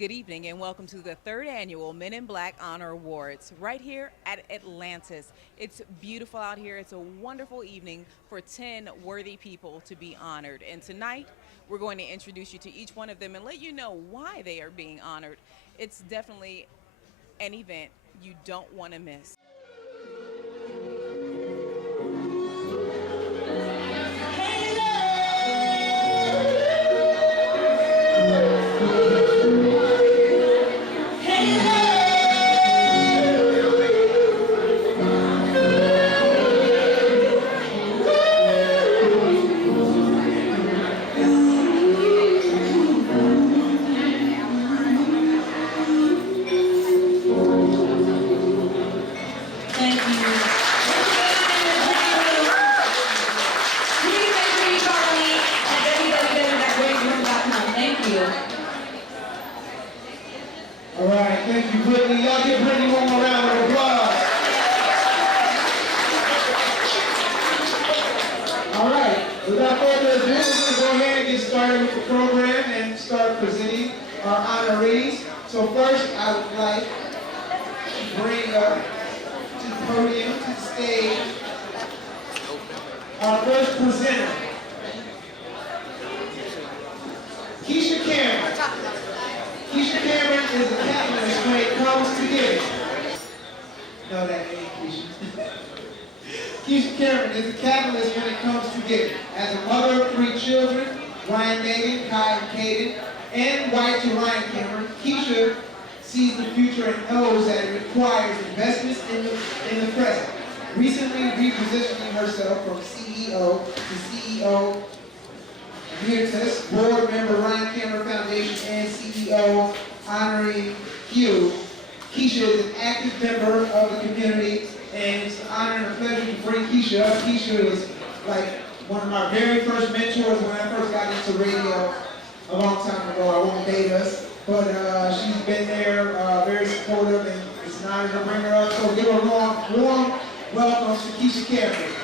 Good evening and welcome to the third annual Men in Black Honor Awards right here at Atlantis. It's beautiful out here. It's a wonderful evening for 10 worthy people to be honored. And tonight we're going to introduce you to each one of them and let you know why they are being honored. It's definitely an event you don't want to miss. All right, thank you, Brittany. Y'all give Brittany one more round of applause. All right, without further ado, we're going to go ahead and get started with the program and start presenting our honorees. So first, I would like to bring up to the podium, to the stage, our first presenter, Keisha Cameron. Keisha Cameron is a catalyst when it comes to giving. No, that ain't Keisha. Keisha Cameron is a catalyst when it comes to giving. As a mother of 3 children, Ryan, Megan, Kai, and Kaden, and wife to Ryan Cameron, Keisha sees the future and knows that it requires investments in the present. Recently repositioning herself from CEO to CEO Emeritus, board member Ryan Cameron Foundation, and CEO Honoree Hugh. Keisha is an active member of the community, and it's an honor and a pleasure to bring Keisha up. Keisha was like one of my very first mentors when I first got into radio a long time ago. I won't date us, but she's been there, very supportive, and it's an honor to bring her up. So give her a warm welcome to Keisha Cameron.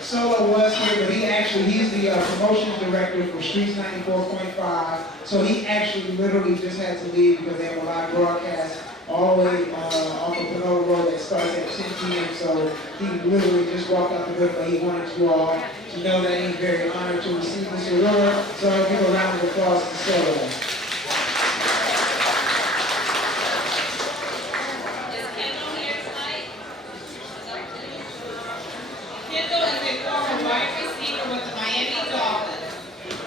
Solo was here, but he's the promotions director for Streets 94.5. So he actually literally just had to leave because they have a live broadcast all the way off of Pinole Road that starts at 10 p.m. So he literally just walked out the door, but he wanted you all to know that he's very honored to receive this award. So I'll give a round of applause to Solo.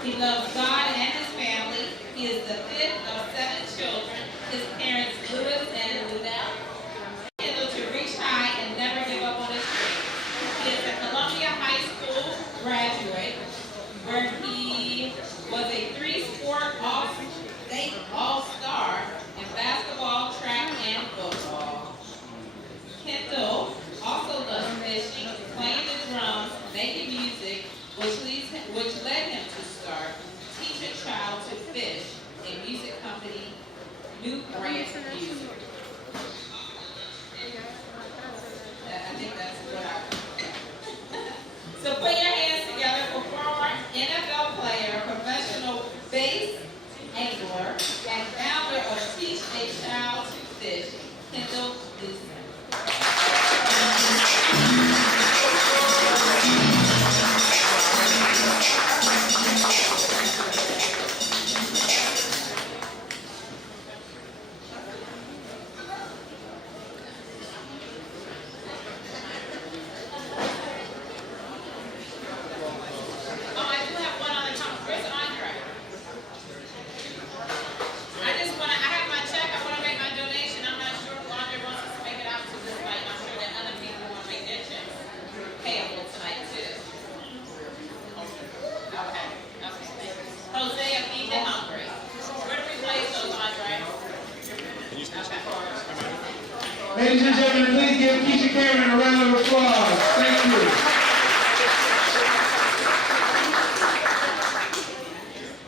He loves God and his family. He is the 5th of 7 children. His parents, Louis and Ludell, able to reach high and never give up on his dreams. He is a Columbia High School graduate, where he was a 3-sport all-state all-star in basketball, track, and football. Kendall also loves fishing, playing the drums, making music, which led him to start Teach a Child to Fish, a music company, New Brand Music. I think that's what So put your hands together for former NFL player, professional bass angler, and founder of Teach a Child to Fish, Kendall Lucen. Okay. Ladies and gentlemen, please give Keisha Cameron a round of applause. Thank you.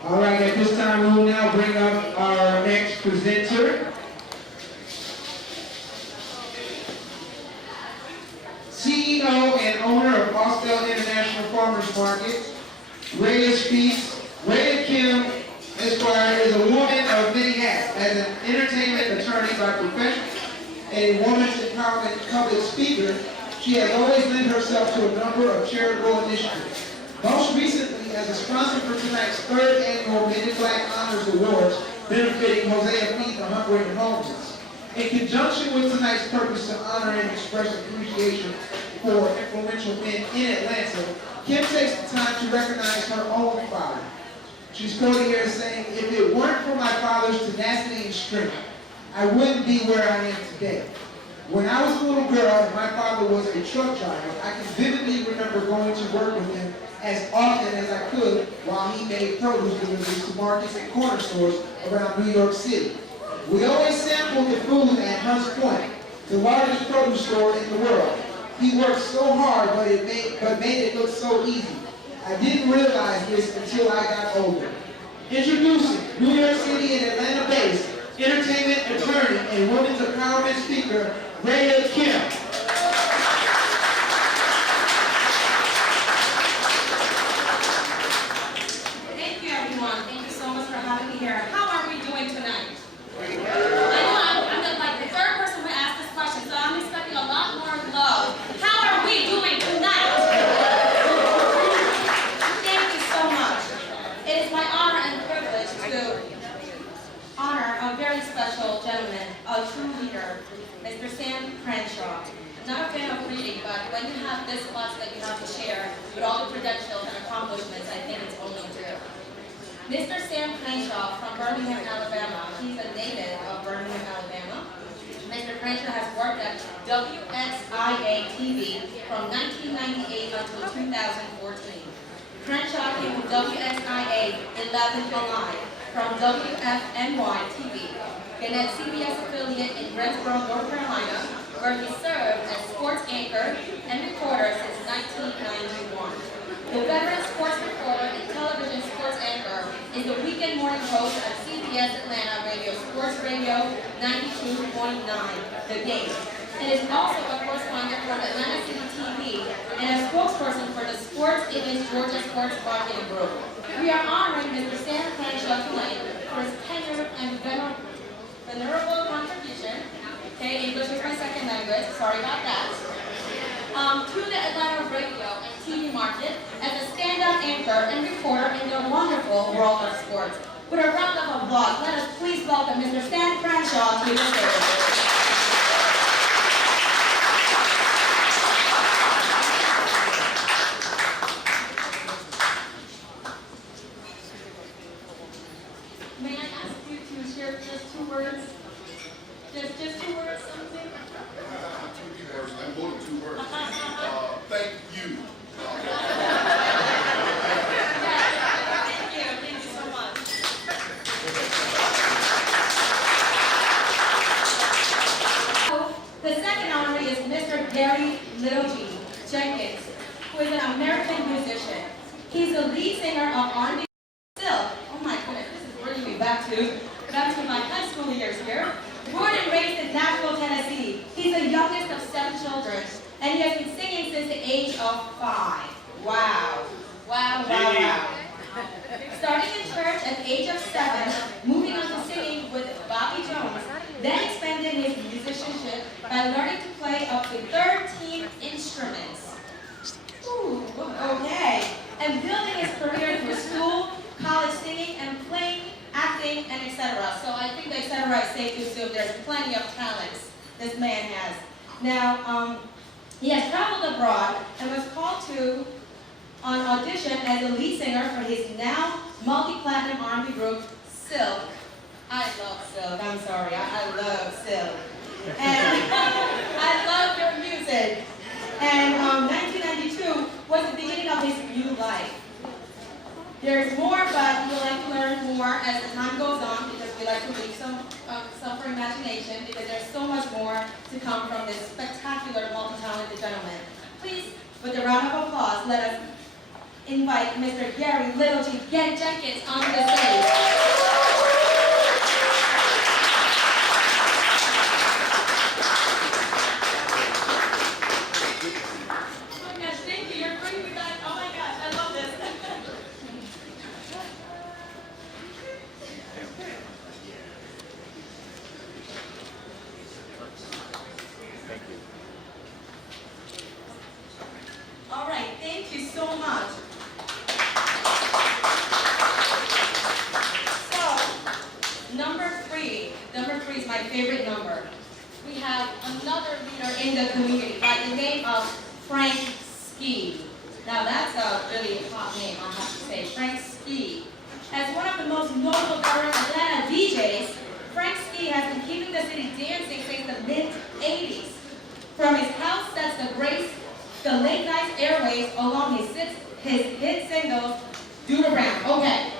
All right, at this time, we will now bring up our next presenter. CEO and owner of Austell International Farmers Market, Rhea Speaks. Rhea Kim Esquire is a woman of many hats. As an entertainment attorney by profession and a woman's empowerment public speaker, she has always lent herself to a number of charitable initiatives. Most recently, as a sponsor for tonight's third annual Men in Black Honors Awards, benefiting Hosea Feed the Hungry and Homeless. In conjunction with tonight's purpose to honor and express appreciation for influential men in Atlanta, Kim takes the time to recognize her own father. She's quoted here as saying, "If it weren't for my father's tenacity and strength, I wouldn't be where I am today. When I was a little girl and my father was a truck driver, I can vividly remember going to work with him as often as I could while he made produce deliveries to markets and corner stores around New York City. We always sampled the food at Hunts Point, the largest produce store in the world. He worked so hard, but made it look so easy. I didn't realize this until I got older." Introducing New York City and Atlanta-based entertainment attorney and women's empowerment speaker, Rhea Kim. Thank you, everyone. Thank you so much for having me here. How are we doing tonight? I know I'm the third person who asked this question, so I'm expecting a lot more love. How are we doing tonight? Thank you so much. It is my honor and privilege to honor a very special gentleman, a true leader, Mr. Sam Crenshaw. Not a fan of reading, but when you have this much that you have to share with all the credentials and accomplishments, I think it's only due. Mr. Sam Crenshaw from Birmingham, Alabama. He's a native of Birmingham, Alabama. Mr. Crenshaw has worked at WXIA TV from 1998 until 2014. Crenshaw came to WXIA 11 July from WFNY TV, then at CBS affiliate in Gransz, North Carolina, where he served as sports anchor and reporter since 1991. The veteran sports reporter and television sports anchor is the weekend morning host at CBS Atlanta Radio Sports Radio 92.9, The Game, and is also a correspondent for Atlanta City TV and a spokesperson for the Sports Against Georgia Sports Marketing Group. We are honoring Mr. Sam Crenshaw tonight for his tenure and venerable contribution. Okay, English is my second language, sorry about that. To the Atlanta radio and TV market as a stand-up anchor and reporter in the wonderful world of sports. With a round of applause, let us please welcome Mr. Sam Crenshaw to the stage. May I ask you to share just 2 words? Just 2 words, something? 2 words. I'm more than 2 words. Thank you. Thank you so much. The second honoree is Mr. Gary Littlejean Jenkins, who is an American musician. He's the lead singer of R&B Silk. Oh my goodness, this is bringing me back to my high school years here. Born and raised in Nashville, Tennessee, he's the youngest of 7 children, and he has been singing since the age of 5. Wow. Wow, wow, wow. Starting in church at the age of 7, moving on to singing with Bobby Jones, then expanding his musicianship by learning to play up to 13 instruments. Ooh, okay. And building his career through school, college singing, and playing, acting, and etc. So I think the etc. is safe to assume there's plenty of talents this man has. Now, he has traveled abroad and was called to on audition as a lead singer for his now multi-platinum R&B group, Silk. I love Silk, I'm sorry, I love Silk. And I love their music. And 1992 was the beginning of his new life. There's more, but we'll like to learn more as the time goes on because we like to leave some suffer imagination because there's so much more to come from this spectacular, multi-talented gentleman. Please, with a round of applause, let us invite Mr. Gary Little Chief Jenkins onto the stage. All right, thank you so much. So, number three is my favorite number. We have another leader in the community by the name of Frank Ski. Now that's a really hot name, I have to say, Frank Ski. As one of the most notable current Atlanta DJs, Frank Ski has been keeping the city dancing since the mid-'80s. From his house sets that grace the late night airways along his hit singles, Do Around. Okay,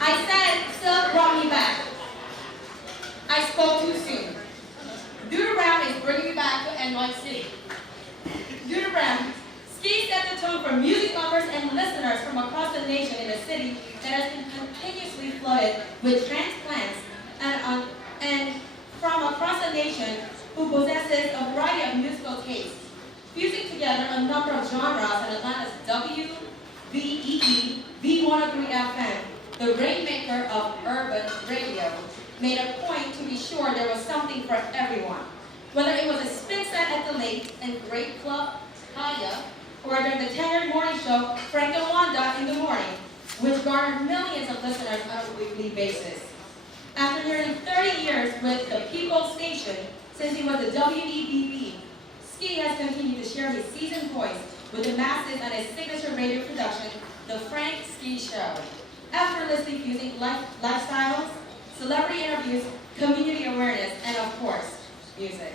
I said Silk brought me back. I spoke too soon. Do Around is bringing me back to NYC. Do Around, Ski set the tone for music lovers and listeners from across the nation in a city that has been continuously flooded with transplants and from across the nation who possesses a variety of musical tastes. Fusing together a number of genres in Atlanta's WVEE V103 FM, the rainmaker of urban radio, made a point to be sure there was something for everyone. Whether it was a spin set at the lake and great club, Kaya, or during the tenured morning show, Frank and Wanda in the morning, which garnered millions of listeners on a weekly basis. After nearly 30 years with the People Station, since he was the WEBB, Ski has continued to share his seasoned voice with the masses on his signature radio production, The Frank Ski Show. Effortlessly fusing lifestyles, celebrity interviews, community awareness, and of course, music.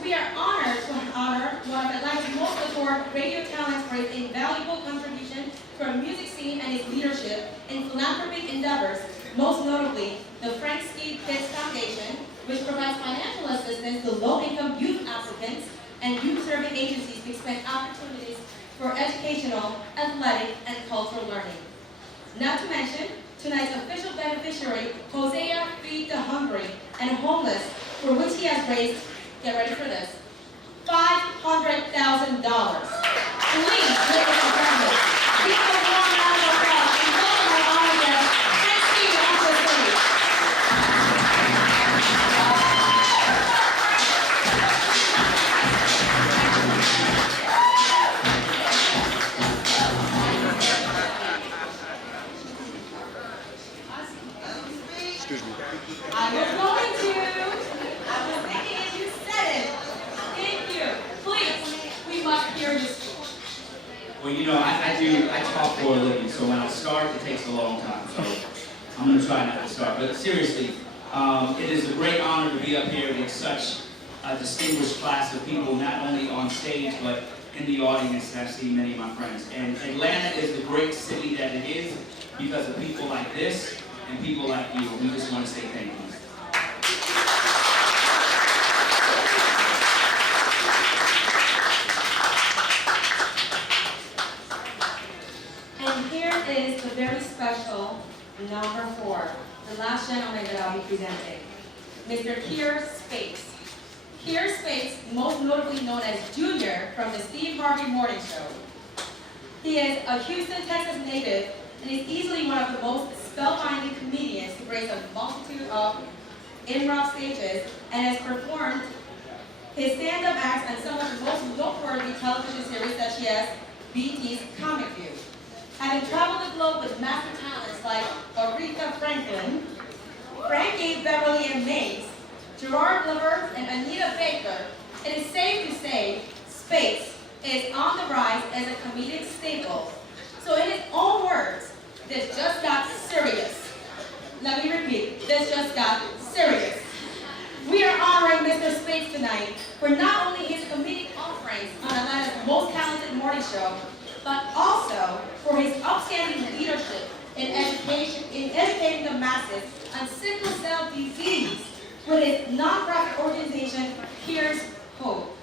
We are honored to honor one of Atlanta's most adored radio talents for his invaluable contribution to our music scene and his leadership in philanthropic endeavors, most notably the Frank Ski Kids Foundation, which provides financial assistance to low-income youth applicants and youth-serving agencies to expand opportunities for educational, athletic, and cultural learning. Not to mention, tonight's official beneficiary, Hosea Feed the Hungry and Homeless, for which he has raised, get ready for this, $500,000. Please, ladies and gentlemen, give a warm round of applause and welcome our honor guest, Frank Ski, onto the stage. I was thinking as you said it. Thank you. Please, we must hear you speak. Well, you know, I talk for a living, so when I start, it takes a long time. So I'm going to try not to start. But seriously, it is a great honor to be up here with such a distinguished class of people, not only on stage, but in the audience. I've seen many of my friends. And Atlanta is the great city that it is because of people like this and people like you. We just want to say thank you. And here is the very special number 4, the last gentleman that I'll be presenting, Mr. Keir Spates. Keir Spates, most notably known as Junior from the Steve Harvey Morning Show. He is a Houston, Texas native and is easily one of the most spellbinding comedians to grace a multitude of in-rock stages and has performed his stand-up acts on some of the most noteworthy television series such as BET's Comic View. Having traveled the globe with master talents like Aretha Franklin, Frankie Beverly and Mays, Gerard Glover, and Anita Baker, it is safe to say Spates is on the rise as a comedic staple. So in his own words, this just got serious. Let me repeat, this just got serious. We are honoring Mr. Spates tonight for not only his comedic offerings on Atlanta's most talented morning show, but also for his outstanding leadership in educating the masses on sickle cell disease, with its nonprofit organization, Here's Hope.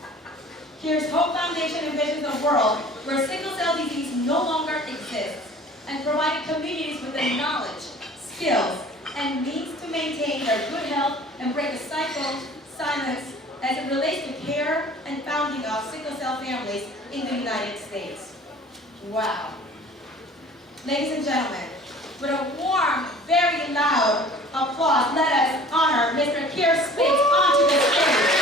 Here's Hope Foundation envisions a world where sickle cell disease no longer exists and providing communities with the knowledge, skills, and means to maintain their good health and break the cycle silence as it relates to care and founding of sickle cell families in the United States. Wow. Ladies and gentlemen, with a warm, very loud applause, let us honor Mr. Keir Spitz onto the stage.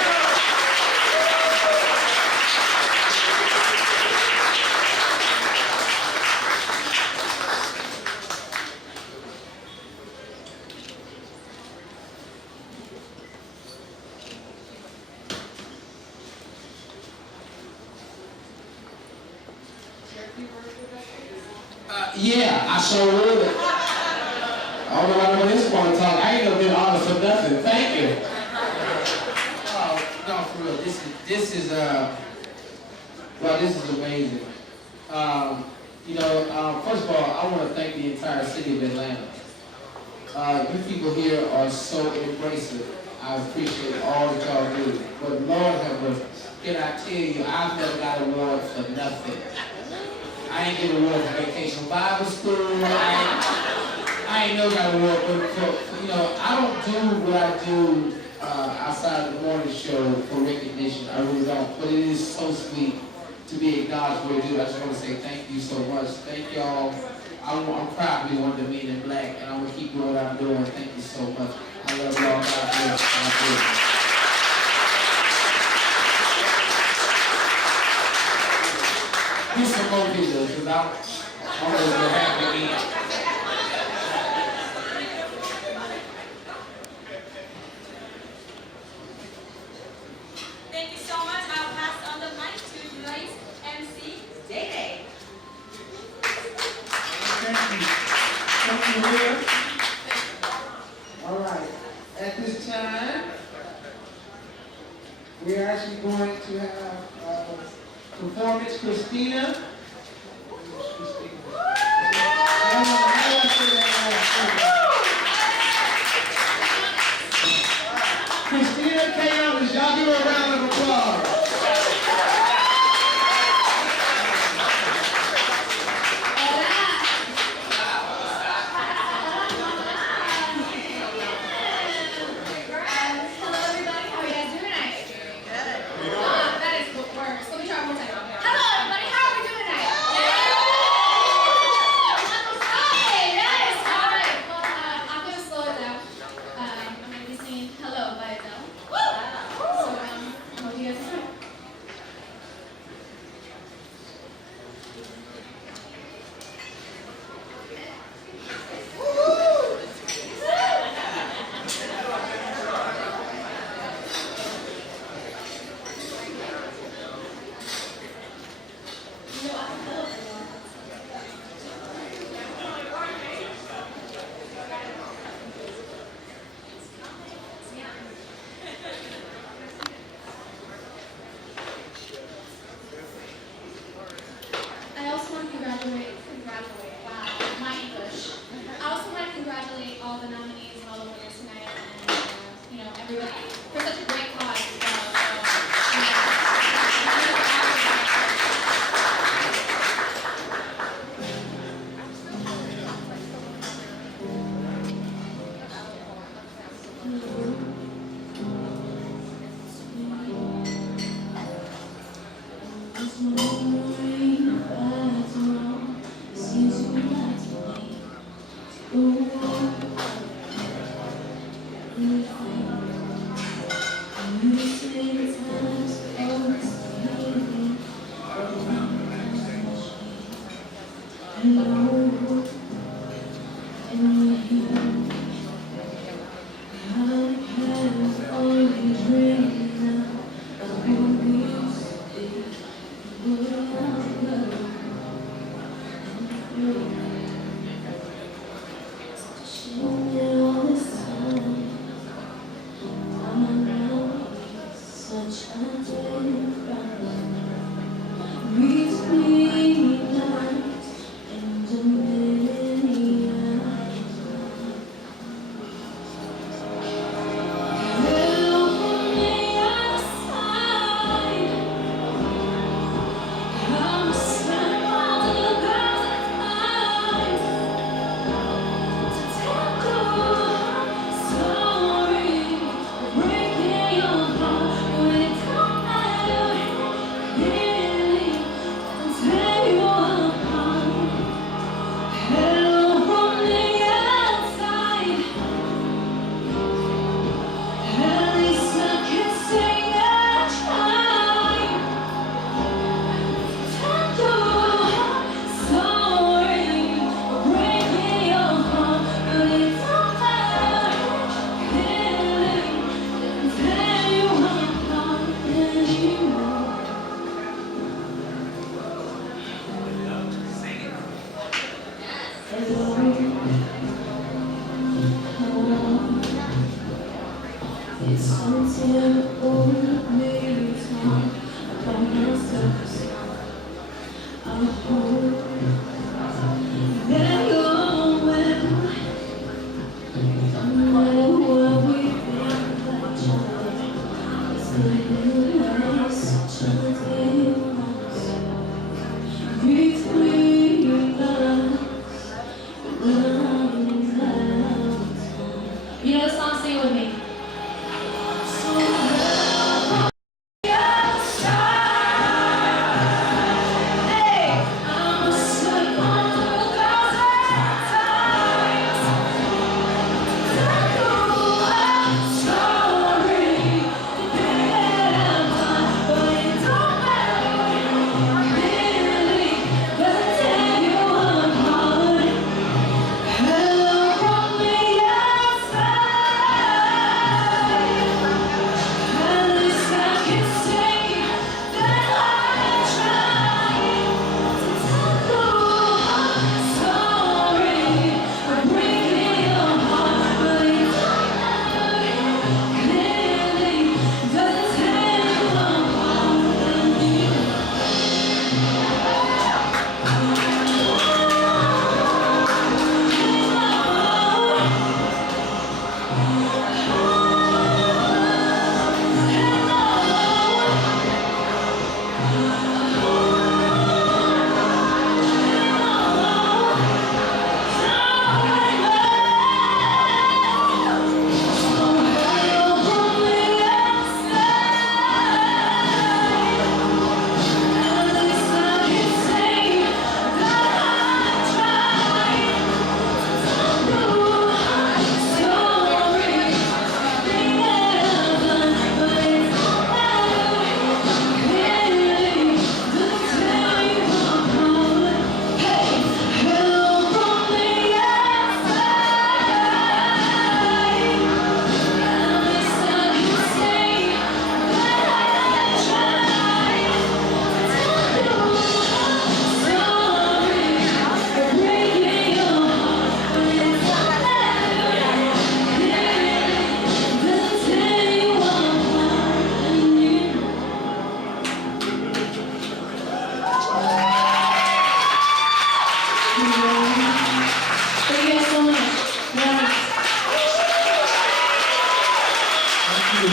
Yeah, I sure would. I don't know why nobody else want to talk. I ain't gonna get honored for nothing. Thank you. Oh, no, for real. This is well, this is amazing. First of all, I want to thank the entire city of Atlanta. You people here are so embracive. I appreciate all that y'all do. But Lord have mercy, can I tell you, I've never got an award for nothing. I ain't get an award for Vacation Bible School. I ain't never got an award, but I don't do what I do outside of the morning show for recognition. I really don't. But it is so sweet to be acknowledged for what you do. I just want to say thank you so much. Thank y'all. I'm proud to be one of the Men in Black, and I'm gonna keep doing what I'm doing. Thank you so much. I love y'all. God bless. God bless. Do some more videos, because I'm always gonna have to eat. Thank you so much. I'll pass on the mic to tonight's MC, Day. Thank you. Thank you, Leah. All right. At this time, we're actually going to have performance Christina. Christina Kayonis, y'all give her a round of applause. Hello everybody, how are you guys doing tonight? Good. That is what works. Let me try one more time. Hello everybody, how are we doing It's so terrible with me, it's hard about myself. I hope that you're well. No matter what we've been like, it's been like such a difference between us. You know the song, sing with me.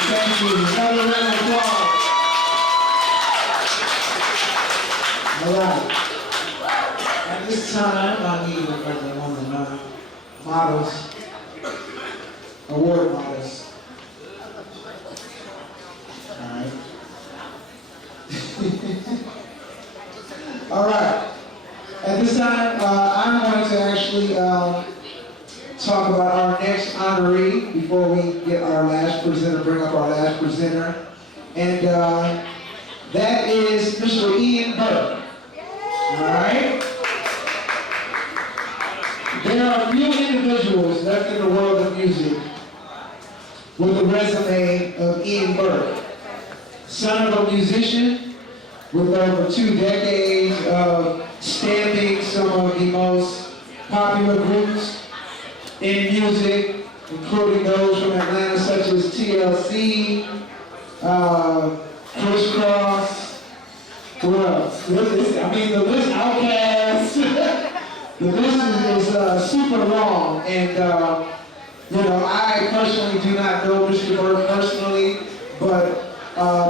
Thank you. Another round of applause. All right. At this time, I need another one of my models, award models. All right. All right. At this time, I'm going to actually talk about our next honoree before we get our last presenter, bring up our last presenter. And that is Mr. Ian Burke. All right? There are few individuals left in the world of music with the resume of Ian Burke. Son of a musician with over 2 decades of stamping some of the most popular groups in music, including those from Atlanta such as TLC, Crisscross, who else? The list, Outkast. The list is super long, and you know, I personally do not know Mr. Burke personally, but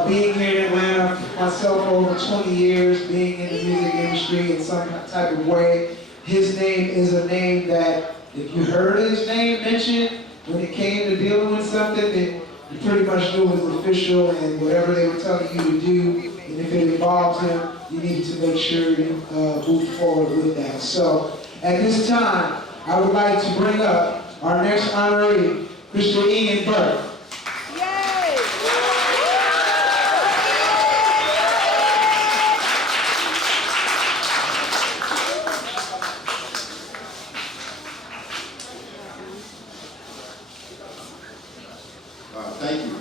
being here in Atlanta myself for over 20 years, being in the music industry in some type of way, his name is a name that if you heard his name mentioned when it came to dealing with something, then you pretty much knew it was official, and whatever they were telling you to do, and if it involved him, you needed to make sure you move forward with that. So at this time, I would like to bring up our next honoree, Mr. Ian Burke. Thank you.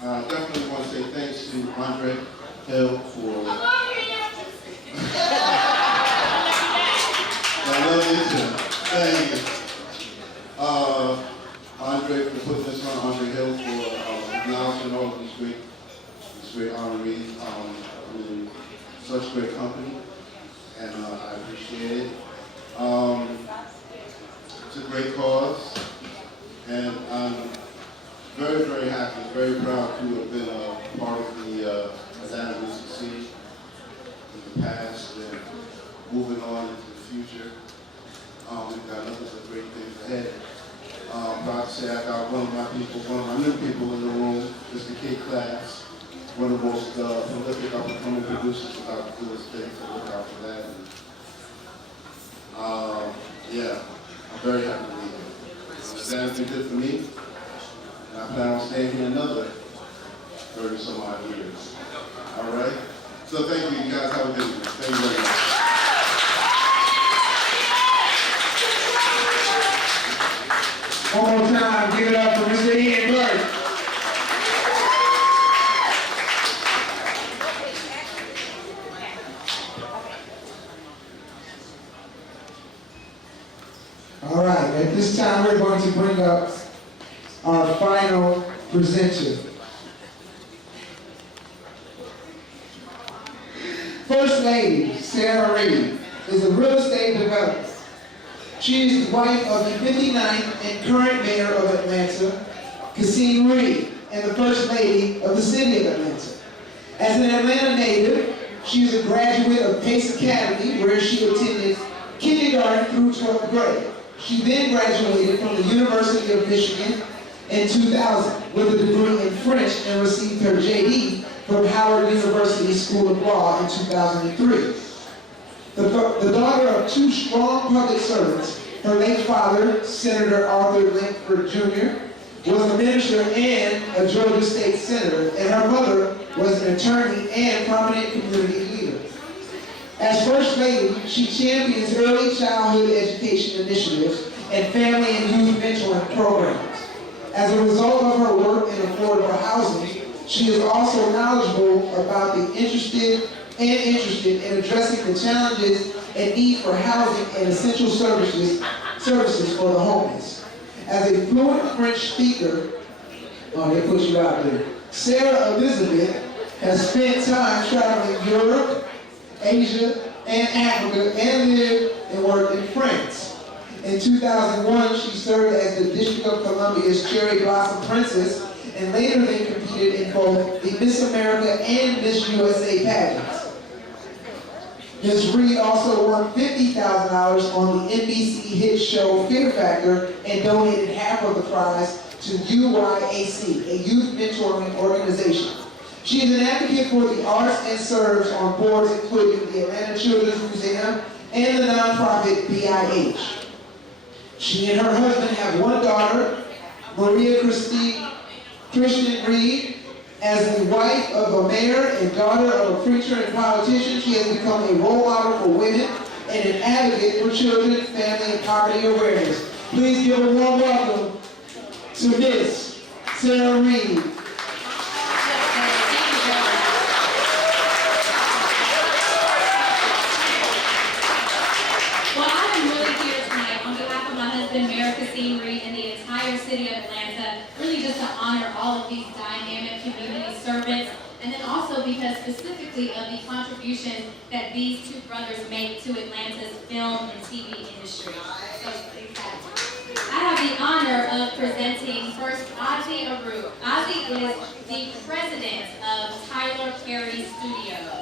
I definitely want to say thanks to Andre Hill for did too. Thank you. Andre for putting this on, Andre Hill for acknowledging all of these great honorees. Such great company, and I appreciate it. It's a great cause, and I'm very, very happy, very proud to have been a part of the Anatomy Succeed in the past and moving on into the future. We've got nothing but great things ahead. I'm proud to say I got one of my new people in the room, Mr. K. Class, one of the most prolific up-and-coming producers without the coolest things, so look out for that. And, yeah, I'm very happy to be here. Dan's been good for me, and I plan on staying here another 30 some odd years. All right? So thank you, you guys have a good one. Thank you very much. One more time, give it up for Mr. Ian Burke. All right, at this time we're going to bring up our final presenter. First Lady Sarah Reed is a real estate developer. She is the wife of the 59th and current mayor of Atlanta, Cassine Reed, and the First Lady of the city of Atlanta. As an Atlanta native, she is a graduate of Pace Academy, where she attended kindergarten through 12th grade. She then graduated from the University of Michigan in 2000 with a degree in French and received her JD from Howard University School of Law in 2003. The daughter of two strong public servants, her late father, Senator Arthur Langford Jr., was a minister and a Georgia State Senator, and her mother was an attorney and prominent community leader. As First Lady, she champions early childhood education initiatives and family and youth mentoring programs. As a result of her work in affordable housing, she is also knowledgeable about the interested in addressing the challenges and need for housing and essential services for the homeless. As a fluent French speaker, they put you out there, Sarah Elizabeth has spent time traveling Europe, Asia, and Africa, and lived and worked in France. In 2001, she served as the District of Columbia's Cherry Blossom Princess, and later they competed in both the Miss America and Miss USA pageants. Ms. Reed also won $50,000 on the NBC hit show Fear Factor and donated half of the prize to UYAC, a youth mentoring organization. She is an advocate for the arts and serves on boards including the Atlanta Children's Museum and the nonprofit BIH. She and her husband have one daughter, Maria Christine Reed. As the wife of a mayor and daughter of a preacher and politician, she has become a role model for women and an advocate for children, family, and poverty awareness. Please give a warm welcome to Miss Sarah Reed. Mayor Cassine Reed and the entire city of Atlanta, really just to honor all of these dynamic community servants, and then also because specifically of the contribution that these two brothers make to Atlanta's film and TV industry. So I have the honor of presenting first Ozzy Aru. Ozzy is the president of Tyler Perry Studios.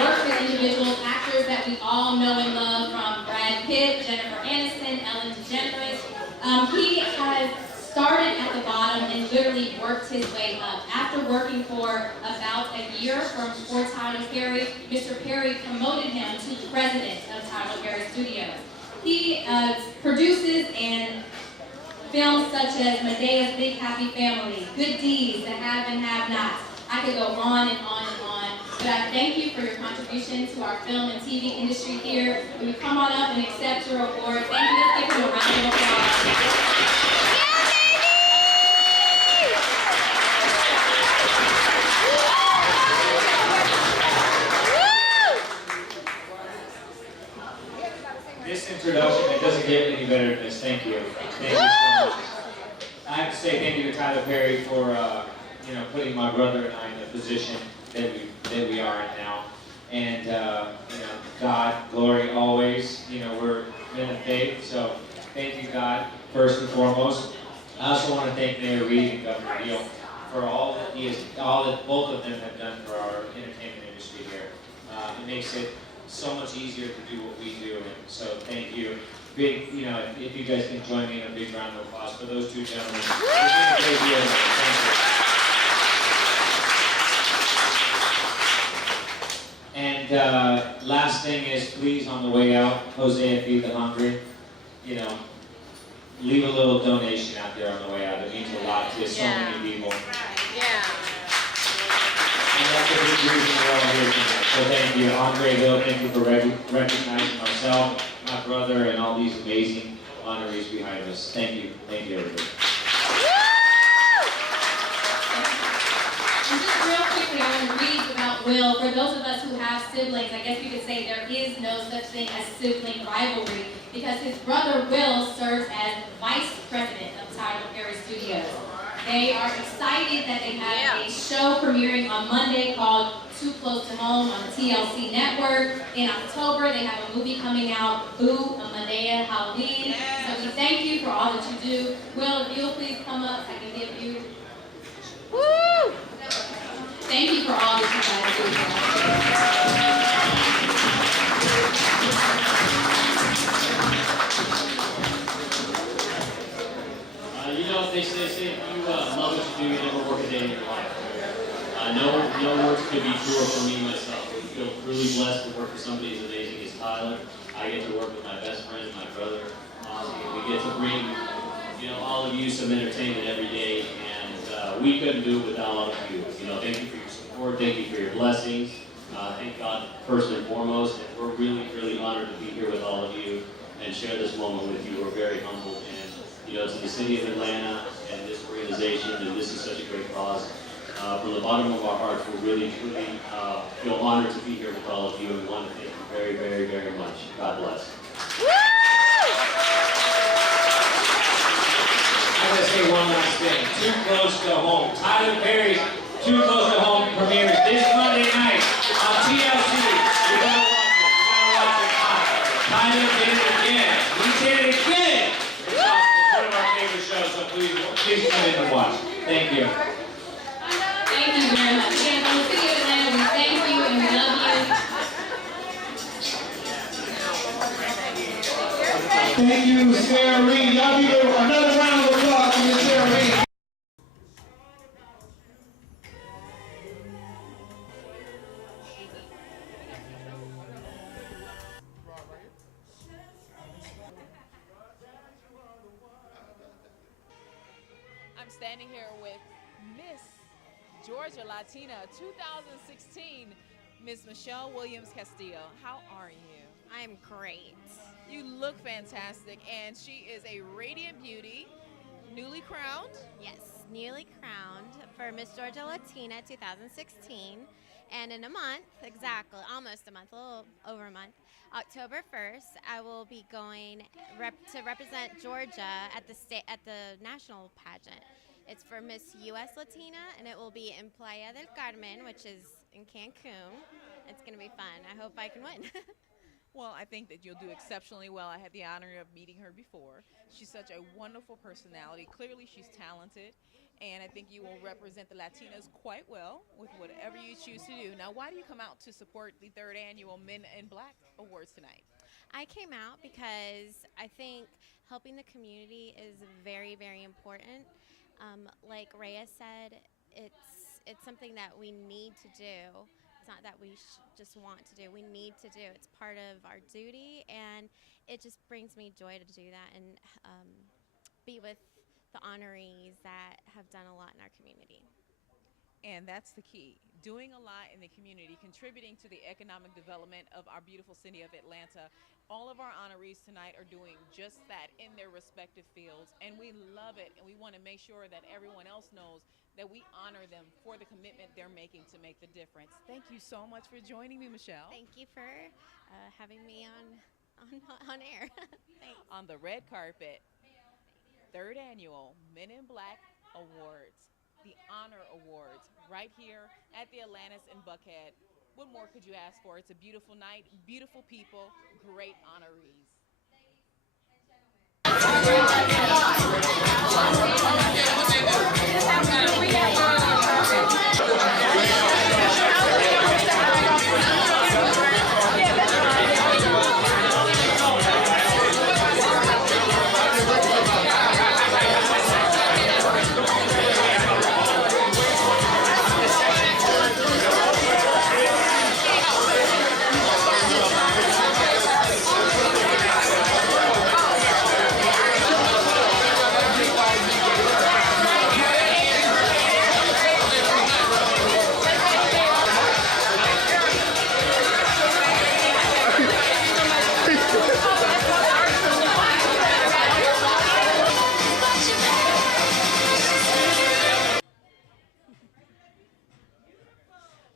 Worked with individuals, actors that we all know and love, from Brad Pitt, Jennifer Aniston, Ellen DeGeneres. He has started at the bottom and literally worked his way up. After working for about a year for Tyler Perry, Mr. Perry promoted him to president of Tyler Perry Studios. He produces and films such as Medea's Big Happy Family, Good Deeds, The Have and Have Nots. I could go on and on and on. But I thank you for your contribution to our film and TV industry here. Will you come on up and accept your award? Thank you. Let's give him a round of applause. introduction. It doesn't get any better than this. Thank you. Thank you so much. I have to say thank you to Tyler Perry for putting my brother and I in the position that we are in now. And God, glory always. We're men of faith, so thank you, God, first and foremost. I also want to thank Mayor Reed and Governor Neal for all that both of them have done for our entertainment industry here. It makes it so much easier to do what we do, and so thank you. Big, if you guys can join me in a big round of applause for those two gentlemen. It's been a great year. Thank you. And last thing is, please, on the way out, Hosea Feed the Hungry, leave a little donation out there on the way out. It means a lot to so many people. Yeah. And that's a big reason we're all here tonight. So thank you, Andre Hill. Thank you for recognizing myself, my brother, and all these amazing honorees behind us. Thank you. Thank you, everybody. And just real quickly, I want to read about Will. For those of us who have siblings, I guess you could say there is no such thing as sibling rivalry because his brother Will serves as vice president of Tyler Perry Studios. They are excited that they have a show premiering on Monday called Too Close to Home on the TLC network. In October, they have a movie coming out, Boo, a Medea Halloween. So we thank you for all that you do. Will, if you'll please come up, I can give you. Woo! Thank you for all that you guys do for us. They say if you love what you do, you never work a day in your life. No words could be truer for me myself. I feel really blessed to work with somebody as amazing as Tyler. I get to work with my best friend, my brother. We get to bring all of you some entertainment every day, and we couldn't do it without all of you. Thank you for your support. Thank you for your blessings. Thank God first and foremost, and we're really, really honored to be here with all of you and share this moment with you. We're very humbled. To the city of Atlanta and this organization, and this is such a great cause. From the bottom of our hearts, we really, truly feel honored to be here with all of you, and we want to thank you very, very, very much. God bless. I'm going to say one last thing. Too Close to Home. Tyler Perry's Too Close to Home premieres this Monday night on TLC. You gotta watch it. You gotta watch it. Tyler did it again. He did it again. It's awesome. It's one of our favorite shows, so please come in and watch. Thank you. Thank you very much. Again, from the city of Atlanta, we thank you and we love you. Thank you, Sarah Reed. Y'all give her another round of applause for Miss Sarah Reed. I'm standing here with Miss Georgia Latina 2016, Miss Michelle Williams Castillo. How are you? I'm great. You look fantastic, and she is a radiant beauty, newly crowned. Yes, newly crowned for Miss Georgia Latina 2016. And in a month, exactly, almost a month, a little over a month, October 1st, I will be going to represent Georgia at the national pageant. It's for Miss U.S. Latina, and it will be in Playa del Carmen, which is in Cancun. It's going to be fun. I hope I can win. Well, I think that you'll do exceptionally well. I had the honor of meeting her before. She's such a wonderful personality. Clearly, she's talented, and I think you will represent the Latinas quite well with whatever you choose to do. Now, why do you come out to support the 3rd annual Men in Black Awards tonight? I came out because I think helping the community is very, very important. Like Rhea said, it's something that we need to do. It's not that we just want to do. We need to do. It's part of our duty, and it just brings me joy to do that and be with the honorees that have done a lot in our community. And that's the key. Doing a lot in the community, contributing to the economic development of our beautiful city of Atlanta. All of our honorees tonight are doing just that in their respective fields, and we love it, and we want to make sure that everyone else knows that we honor them for the commitment they're making to make the difference. Thank you so much for joining me, Michelle. Thank you for having me on air. Thanks. On the red carpet, third annual Men in Black Awards, the Honor Awards, right here at the Atlantis in Buckhead. What more could you ask for? It's a beautiful night, beautiful people, great honorees.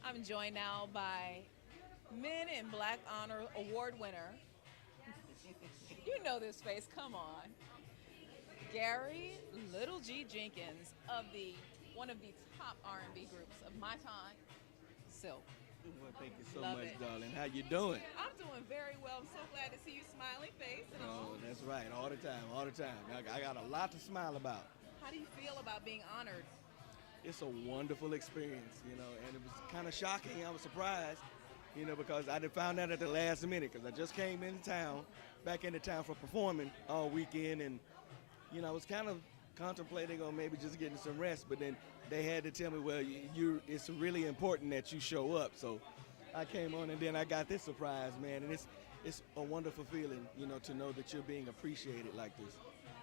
I'm joined now by Men in Black Honor Award winner. You know this face, come on. Gary Little G Jenkins of one of the top R&B groups of my time, Silk. Well, thank you so Love much, it. darling. How you doing? I'm doing very well. I'm so glad to see you smiling face and all. Oh, that's right. All the time, all the time. I got a lot to smile about. How do you feel about being honored? It's a wonderful experience, and it was kind of shocking. I was surprised, because I found out at the last minute because I just came back into town for performing all weekend, and, I was kind of contemplating on maybe just getting some rest, but then they had to tell me, well, it's really important that you show up. So I came on, and then I got this surprise, man, and it's a wonderful feeling, to know that you're being appreciated like this.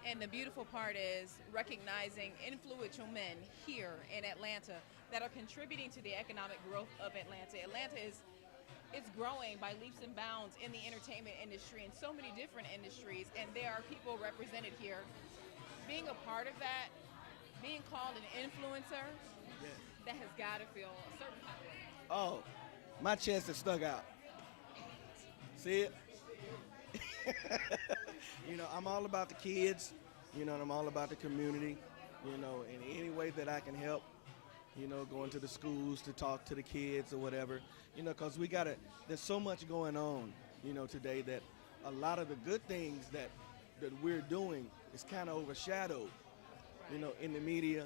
And the beautiful part is recognizing influential men here in Atlanta that are contributing to the economic growth of Atlanta. Atlanta it's growing by leaps and bounds in the entertainment industry and so many different industries, and there are people represented here. Being a part of that, being called an influencer, Yes. that has got to feel a certain kind of way. Oh, my chest is stuck out. See it? I'm all about the kids, and I'm all about the community, in any way that I can help, going to the schools to talk to the kids or whatever, because there's so much going on, today that a lot of the good things that we're doing is kind of overshadowed, in the media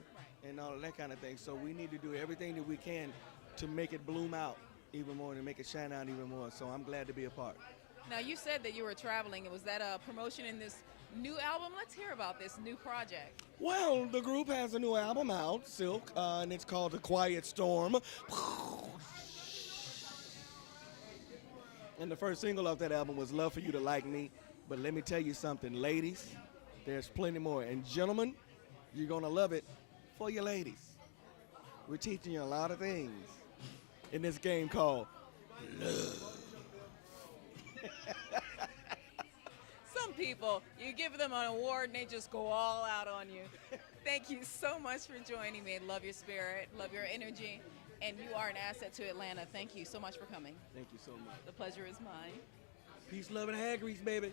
and all of that kind of thing. So we need to do everything that we can to make it bloom out even more and make it shine out even more. So I'm glad to be a part. Now, you said that you were traveling. Was that a promotion in this new album? Let's hear about this new project. Well, the group has a new album out, Silk, and it's called The Quiet Storm. And the first single off that album was Love for You to Like Me. But let me tell you something, ladies, there's plenty more. And gentlemen, you're going to love it for your ladies. We're teaching you a lot of things in this game called love. Some people, you give them an award and they just go all out on you. Thank you so much for joining me. Love your spirit, love your energy, and you are an asset to Atlanta. Thank you so much for coming. Thank you so much. The pleasure is mine. Peace, love, and hair grease, baby.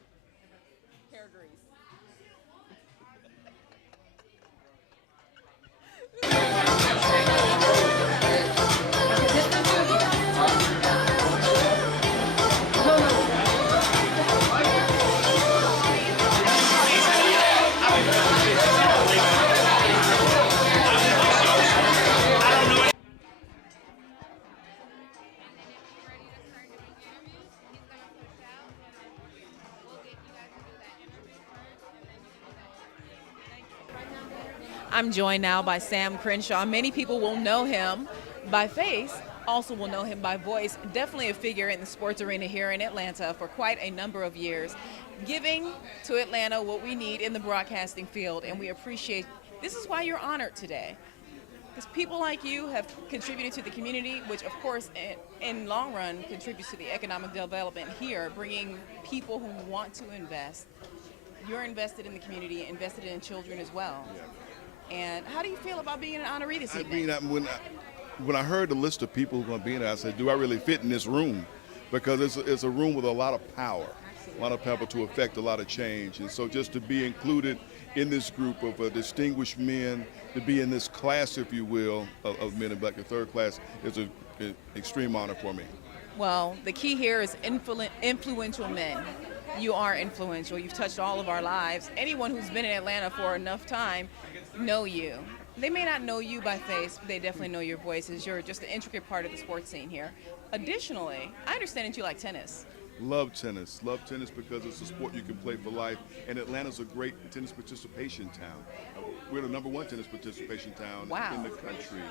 Hair grease. I'm joined now by Sam Crenshaw. Many people will know him by face, also will know him by voice. Definitely a figure in the sports arena here in Atlanta for quite a number of years, giving to Atlanta what we need in the broadcasting field, and we appreciate. This is why you're honored today, because people like you have contributed to the community, which of course in long run contributes to the economic development here, bringing people who want to invest. You're invested in the community, invested in children as well. Yeah. And how do you feel about being an honoree this evening? When I heard the list of people who are going to be in there, I said, do I really fit in this room? Because it's a room with a lot of power. Absolutely. a lot of people to affect a lot of change. And so just to be included in this group of distinguished men, to be in this class, if you will, of Men in Black, the third class, is an extreme honor for me. Well, the key here is influential men. You are influential. You've touched all of our lives. Anyone who's been in Atlanta for enough time know you. They may not know you by face, but they definitely know your voices. You're just an intricate part of the sports scene here. Additionally, I understand that you like tennis. Love tennis. Love tennis because it's a sport you can play for life. And Atlanta's a great tennis participation town. We're the #1 tennis participation town in the country.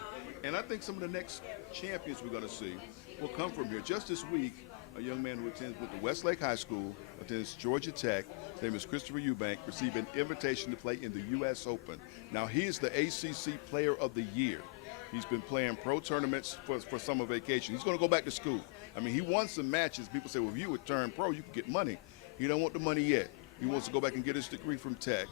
And I think some of the next champions we're going to see will come from here. Just this week, a young man who attends with the Westlake High School, attends Georgia Tech. His name is Christopher Eubank, received an invitation to play in the U.S. Open. Now, he is the ACC Player of the Year. He's been playing pro tournaments for summer vacation. He's going to go back to school. I mean, he won some matches. People say, well, if you would turn pro, you could get money. He don't want the money yet. He wants to go back and get his degree from Tech.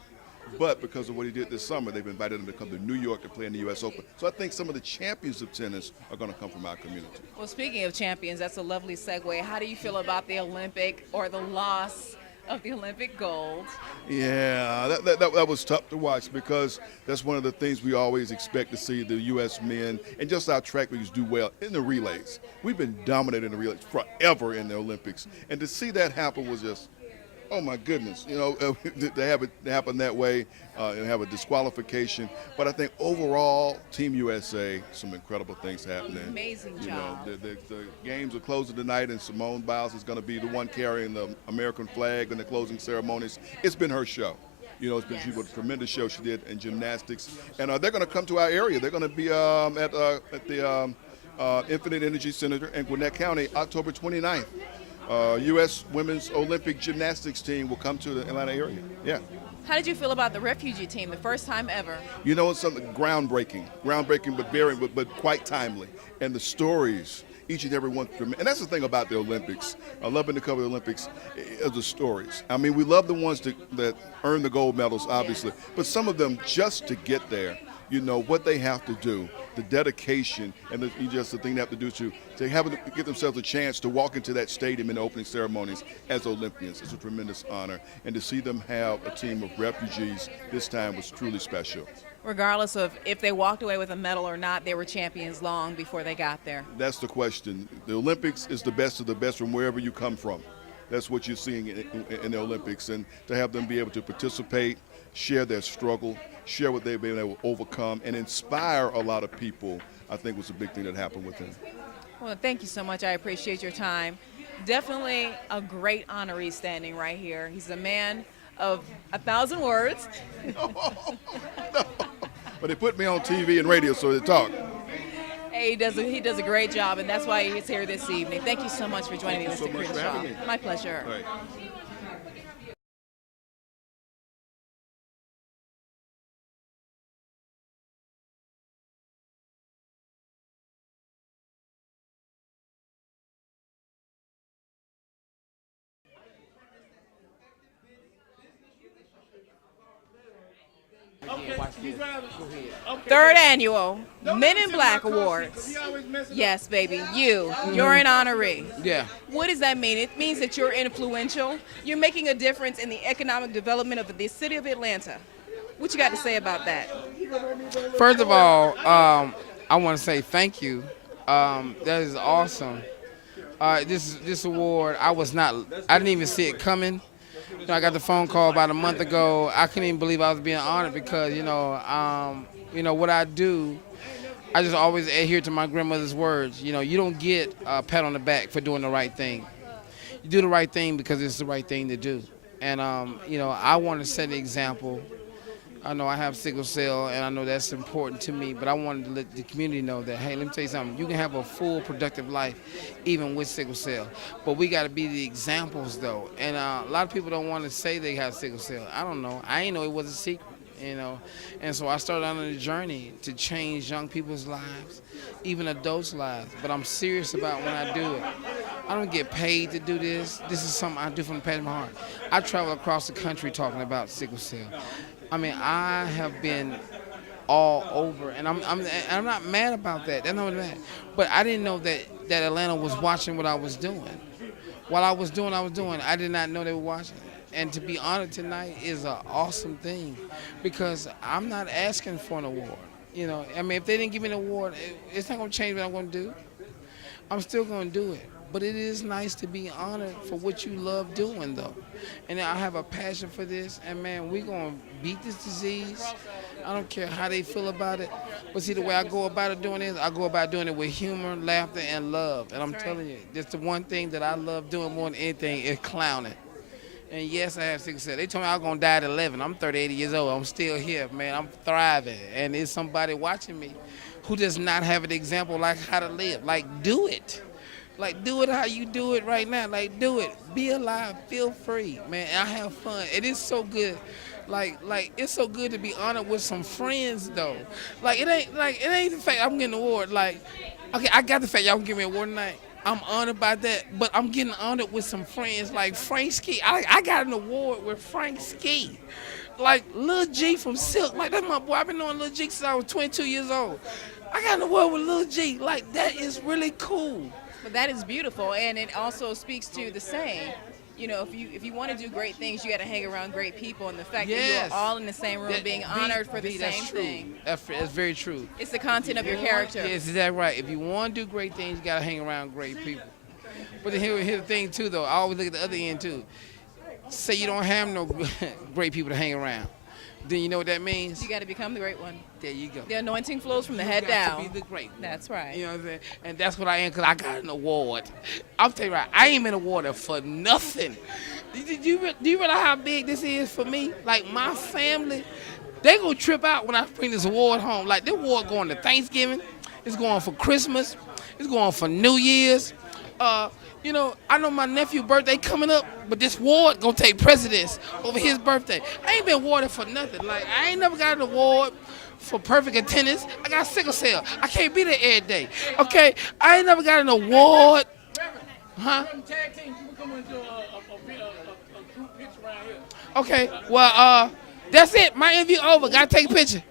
But because of what he did this summer, they've invited him to come to New York to play in the U.S. Open. So I think some of the champions of tennis are going to come from our community. Well, speaking of champions, that's a lovely segue. How do you feel about the Olympic or the loss of the Olympic gold? Yeah, that was tough to watch because that's one of the things we always expect to see the U.S. men and just our track leaders do well in the relays. We've been dominating the relays forever in the Olympics. And to see that happen was just, oh my goodness, you know, to have it happen that way and have a disqualification. But I think overall, Team USA, some incredible things happening. Amazing job. You know, the games are closing tonight, and Simone Biles is going to be the one carrying the American flag in the closing ceremonies. It's been her show. You know, it's been a tremendous show she did in gymnastics. And they're going to come to our area. They're going to be at the Infinite Energy Center in Gwinnett County, October 29th. U.S. Women's Olympic Gymnastics team will come to the Atlanta area. Yeah. How did you feel about the refugee team, the first time ever? You know, it's something groundbreaking, but quite timely. And the stories, each and every one, and that's the thing about the Olympics. Loving to cover the Olympics is the stories. I mean, we love the ones that earn the gold medals, obviously, but some of them just to get there, you know, what they have to do, the dedication, and just the thing they have to do to give themselves a chance to walk into that stadium in the opening ceremonies as Olympians. It's a tremendous honor. And to see them have a team of refugees this time was truly special. Regardless of if they walked away with a medal or not, they were champions long before they got there. That's the question. The Olympics is the best of the best from wherever you come from. That's what you're seeing in the Olympics. And to have them be able to participate, share their struggle, share what they've been able to overcome, and inspire a lot of people, I think was a big thing that happened with them. Well, thank you so much. I appreciate your time. Definitely a great honoree standing right here. He's a man of 1,000 words. No. But they put me on TV and radio, so they talk. Hey, he does a great job, and that's why he's here this evening. Thank you so much for joining me, Mr. Crenshaw. My pleasure. All right. Third annual Men in Black Awards. Yes, baby, you're an honoree. Yeah. What does that mean? It means that you're influential. You're making a difference in the economic development of the city of Atlanta. What you got to say about that? First of all, I want to say thank you. That is awesome. This award, I didn't even see it coming. You know, I got the phone call about a month ago. I couldn't even believe I was being honored because, you know, what I do, I just always adhere to my grandmother's words. You know, you don't get a pat on the back for doing the right thing. You do the right thing because it's the right thing to do. And, you know, I want to set an example. I know I have sickle cell, and I know that's important to me, but I wanted to let the community know that, hey, let me tell you something. You can have a full, productive life even with sickle cell. But we got to be the examples, though. And a lot of people don't want to say they have sickle cell. I don't know. I didn't know it was a secret, you know. And so I started on a journey to change young people's lives, even adults' lives. But I'm serious about when I do it. I don't get paid to do this. This is something I do from the passion of my heart. I travel across the country talking about sickle cell. I mean, I have been all over, and I'm not mad about that. That's not mad. But I didn't know that Atlanta was watching what I was doing. while I was doing, I did not know they were watching. And to be honored tonight is an awesome thing because I'm not asking for an award. You know, I mean, if they didn't give me an award, it's not going to change what I'm going to do. I'm still going to do it. But it is nice to be honored for what you love doing, though. And I have a passion for this, and man, we're going to beat this disease. I don't care how they feel about it. But see, the way I go about it doing this, I go about doing it with humor, laughter, and love. And I'm telling you, that's the one thing that I love doing more than anything is clowning. And yes, I have success. They told me I was going to die at 11. I'm 38 years old. I'm still here, man. I'm thriving. And there's somebody watching me who does not have an example like how to live. Like, do it. Like, do it how you do it right now. Like, do it. Be alive. Feel free, man. I have fun. It is so good. Like, it's so good to be honored with some friends, though. Like, it ain't the fact I'm getting an award. Like, okay, I got the fact y'all can give me an award tonight. I'm honored by that, but I'm getting honored with some friends like Frank Ski. I got an award with Frank Ski. Like Lil G from Silk. Like, that's my boy. I've been knowing Lil G since I was 22 years old. I got an award with Lil G. Like, that is really cool. But that is beautiful, and it also speaks to the saying, you know, if you want to do great things, you got to hang around great people, and the fact that you're all in the same room being honored for the same thing. That's very true. It's the content of your character. Yes, is that right? If you want to do great things, you got to hang around great people. But here's the thing, too, though. I always look at the other end, too. Say you don't have no great people to hang around. Then you know what that means? You got to become the great one. There you go. The anointing flows from the head down. To be the great one. That's right. You know what I'm saying? And that's what I am, because I got an award. I'm telling you right, I ain't been awarded for nothing. Do you realize how big this is for me? Like, my family, they gonna trip out when I bring this award home. Like, this award going to Thanksgiving. It's going for Christmas. It's going for New Year's. You know, I know my nephew's birthday coming up, but this award gonna take precedence over his birthday. I ain't been awarded for nothing. Like, I ain't never got an award for perfect attendance. I got sickle cell. I can't be there every day. Okay, I ain't never got an award. Huh? Okay, well, that's it. My interview over. Gotta take a picture.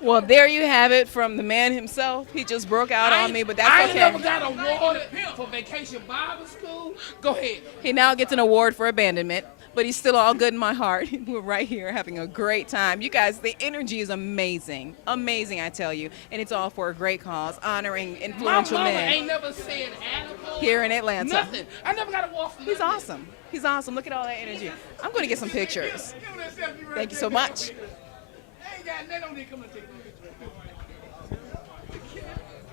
Well, there you have it from the man himself. He just broke out on me, but that's okay. I ain't never got awarded for Vacation Bible School. Go ahead. He now gets an award for abandonment, but he's still all good in my heart. We're right here having a great time. You guys, the energy is amazing. Amazing, I tell you. And it's all for a great cause, honoring influential My mama men ain't never said animal. here in Atlanta. Nothing. I never got an award for He's awesome. He's awesome. Look at all that energy. I'm going to get some pictures. Thank you so much. They don't need to come and take